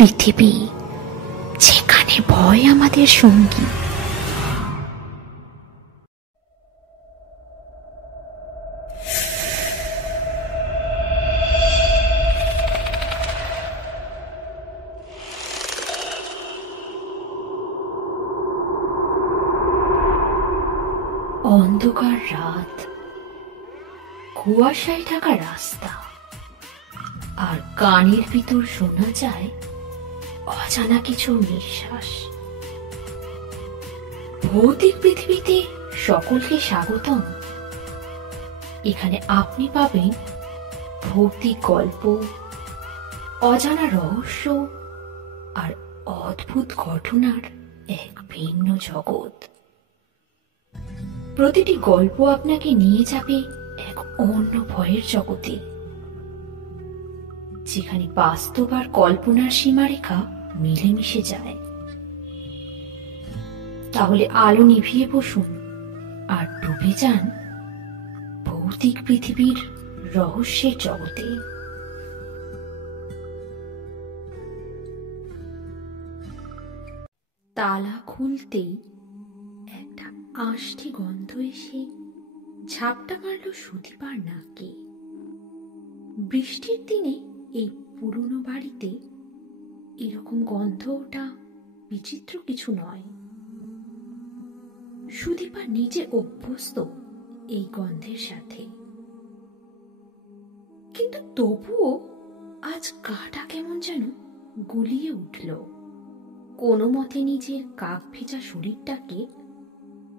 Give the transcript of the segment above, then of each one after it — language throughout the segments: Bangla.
পৃথিবী যেখানে ভয় আমাদের সঙ্গী। অন্ধকার রাত, কুয়াশায় ঢাকা রাস্তা, আর কানের ভিতর শোনা যায় অজানা কিছু নিঃশ্বাস। ভৌতিক পৃথিবীতে সকলকে স্বাগতম। এখানে আপনি পাবেন ভৌতিক গল্প, অজানা রহস্য আর অদ্ভুত ঘটনার এক ভিন্ন জগৎ। প্রতিটি গল্প আপনাকে নিয়ে যাবে এক অন্য ভয়ের জগতে, যেখানে বাস্তব আর কল্পনার সীমারেখা মিলেমিশে যায়। তাহলে আলো নিভিয়ে বসুন আর ডুবে যান ভৌতিক পৃথিবীর রহস্যের জগতে। তালা খুলতেই একটা আষ্টি গন্ধ এসে ঝাপটা মারল সুদীপার নাকে। বৃষ্টির দিনে এই পুরনো বাড়িতে এরকম গন্ধ ওটা বিচিত্র কিছু নয়। সুদীপা নিজে অভ্যস্ত এই গন্ধের সাথে, কিন্তু তবুও আজ গাটা কেমন যেন গুলিয়ে উঠল। কোনো মতে নিজের কাক ভেজা শরীরটাকে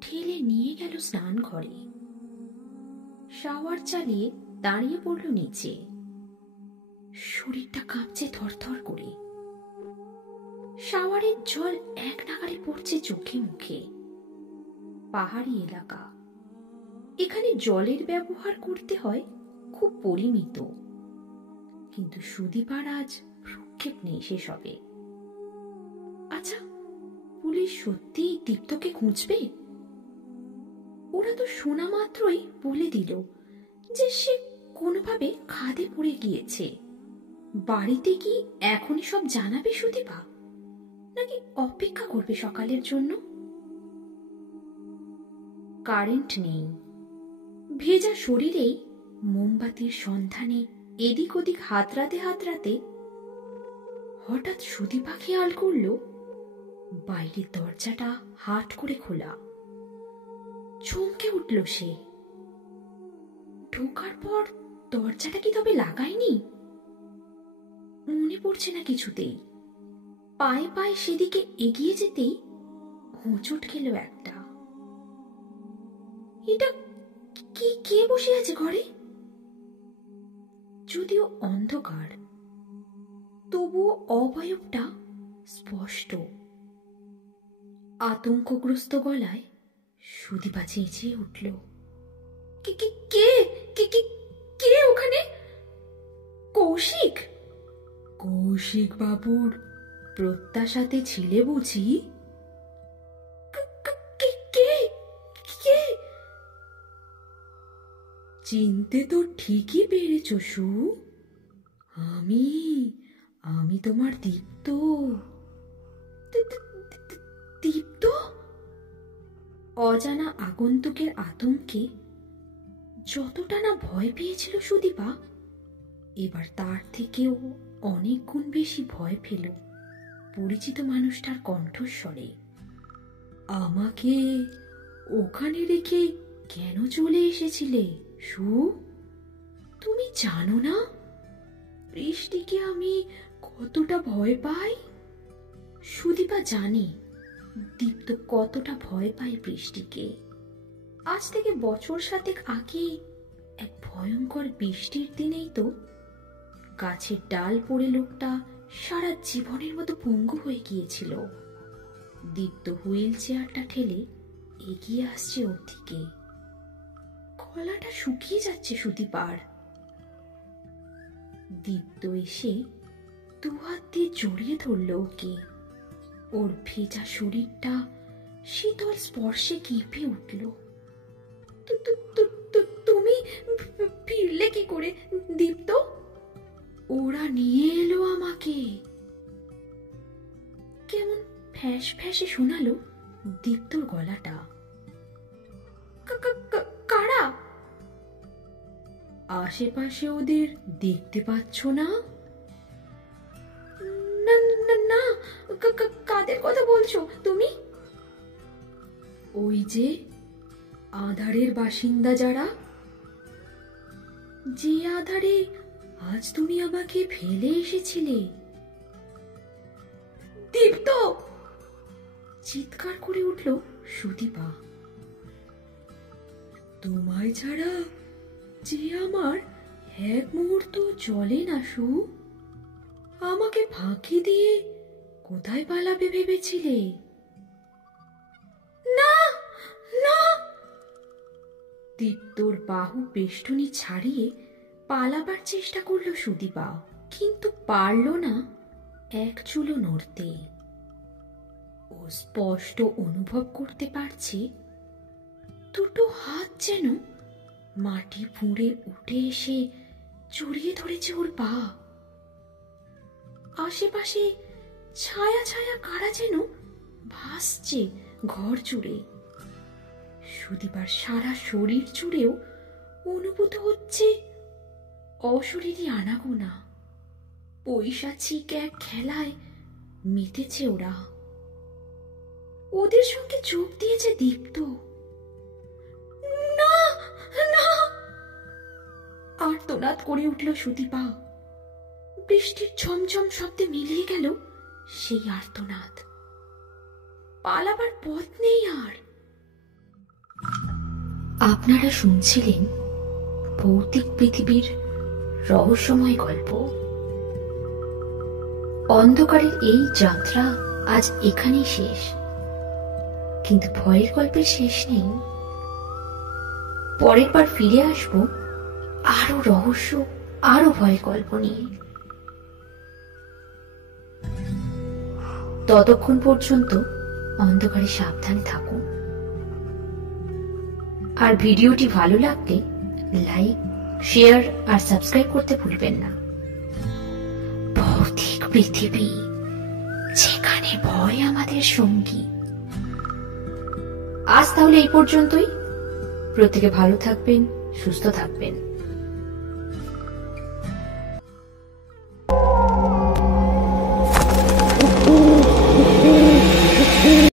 ঠেলে নিয়ে গেল স্নান ঘরে। শাওয়ার চালিয়ে দাঁড়িয়ে পড়ল নিচে। শরীরটা কাঁপছে থরথর করে। শাওয়ারের জল এক নাগাড়ে পড়ছে চোখে মুখে। পাহাড়ি এলাকা, এখানে জলের ব্যবহার করতে হয় খুব পরিমিত, কিন্তু সুদীপার আজ ভ্রুক্ষেপ নেই সেসবে। আচ্ছা, পুলিশ সত্যিই দীপ্তকে খুঁজবে? ওরা তো শোনা মাত্রই বলে দিল যে সে কোনোভাবে খাদে পড়ে গিয়েছে। বাড়িতে কি এখনই সব জানাবে সুদীপা, নাকি অপেক্ষা করবে সকালের জন্য? কারেন্ট নেই। ভেজা শরীরেই মোমবাতির সন্ধানে এদিক ওদিক হাতড়াতে হাতড়াতে হঠাৎ সুদীপা খেয়াল করল বাইরের দরজাটা হাট করে খোলা। চমকে উঠল সে। ঢোকার পর দরজাটা কি তবে লাগায়নি? মনে পড়ছে না কিছুতেই। পায়ে পায়ে সেদিকে এগিয়ে যেতেই হোঁচট খেল একটা। এটা কি, কে বসে আছে ঘরে? যদিও অন্ধকার, তবুও অবয়বটা স্পষ্ট। আতঙ্কগ্রস্ত গলায় সুদীপা চেঁচিয়ে উঠল, কে কে কে কে ওখানে? কৌশিক? কৌশিক বাবুর প্রত্যাশাতে ছিলে বুঝি? চিনতে তো ঠিকই পেরেছ সু। আমি তোমার দীপ্ত। দীপ্ত? অজানা আগন্তুকের আতঙ্কে যতটা না ভয় পেয়েছিল সুদীপা, এবার তার থেকেও অনেক গুণ বেশি ভয় পেল পরিচিত মানুষটার কণ্ঠস্বরে। আমাকে ওখানে রেখে কেন চলে এসেছিলে সু? তুমি জানো না বৃষ্টিকে আমি কতটা ভয় পাই? সুদীপা জানে দীপ্ত কতটা ভয় পায় বৃষ্টিকে। আজ থেকে বছর 7 আগে এক ভয়ঙ্কর বৃষ্টির দিনেই তো গাছের ডাল পড়ে লোকটা সারা জীবনের মতো পঙ্গু হয়ে গিয়েছিল। দীপ্ত হুইল চেয়ারটা ঠেলে এগিয়ে আসছে ওর দিকে। গলাটা শুকিয়ে যাচ্ছে সুদীপার। দীপ্ত এসে দুহাত দিয়ে জড়িয়ে ধরল ওকে। ওর ভেজা শরীরটা শীতল স্পর্শে কেঁপে উঠল। তুমি ফিরলে কি করে দীপ্ত? ওরা নিয়ে এলো আমাকে। ফ্যাঁস ফ্যাঁসে শোনালো দীপ্তর গলাটা। কারা? আশেপাশে ওদের দেখতে পাচ্ছ না? না না, কাদের কথা বলছো তুমি? ওই যে আধারের বাসিন্দা যারা, যে আধারে আজ তুমি আমাকে ফেলে এসেছিলে। দীপ্ত! চিৎকার করে উঠল সুদীপা। তোমায় ছাড়া যে আমার এক মুহূর্ত চলে না সু। আমাকে ফাঁকি দিয়ে কোথায় পালাবে ভেবেছিলে? না না! দীপ্তর বাহু বেষ্টনী ছাড়িয়ে পালাবার চেষ্টা করল সুদীপা, কিন্তু পারল না এক চুলও নড়তে। ও স্পষ্ট অনুভব করতে পারছে দুটো হাত যেন মাটি ফুঁড়ে উঠে এসে জড়িয়ে ধরেছে ওর পা। আশেপাশে ছায়া ছায়া কারা যেন ভাসছে ঘর জুড়ে। সুদীপার সারা শরীর জুড়েও অনুভূত হচ্ছে অশরীরী আনাগোনা। পৈশাচিক এক খেলায় মেতেছে ওরা। ওদের সঙ্গে যোগ দিয়েছে দীপ্ত। না না! আর্তনাদ করে উঠল সুদীপা। বৃষ্টির ঝমঝম শব্দে মিলিয়ে গেল সেই আর্তনাদ। পালাবার পথ নেই আর। আপনারা শুনছিলেন ভৌতিক পৃথিবীর রহস্যময় গল্প। অন্ধকারের এই যাত্রা আজ এখানেই শেষ, কিন্তু ভয়ের গল্পের শেষ নেই। পরের বার ফিরে আসবো আরো রহস্য, আরো ভয়ের গল্প নিয়ে। ততক্ষণ পর্যন্ত অন্ধকারে সাবধানে থাকুন। আর ভিডিওটি ভালো লাগলে লাইক, শেয়ার আর সাবস্ক্রাইব করতে ভুলবেন না। ভৌতিক পৃথিবী, যেখানে ভয় আমাদের সঙ্গী। আজ তাহলে এই পর্যন্তই। প্রত্যেকে ভালো থাকবেন, সুস্থ থাকবেন।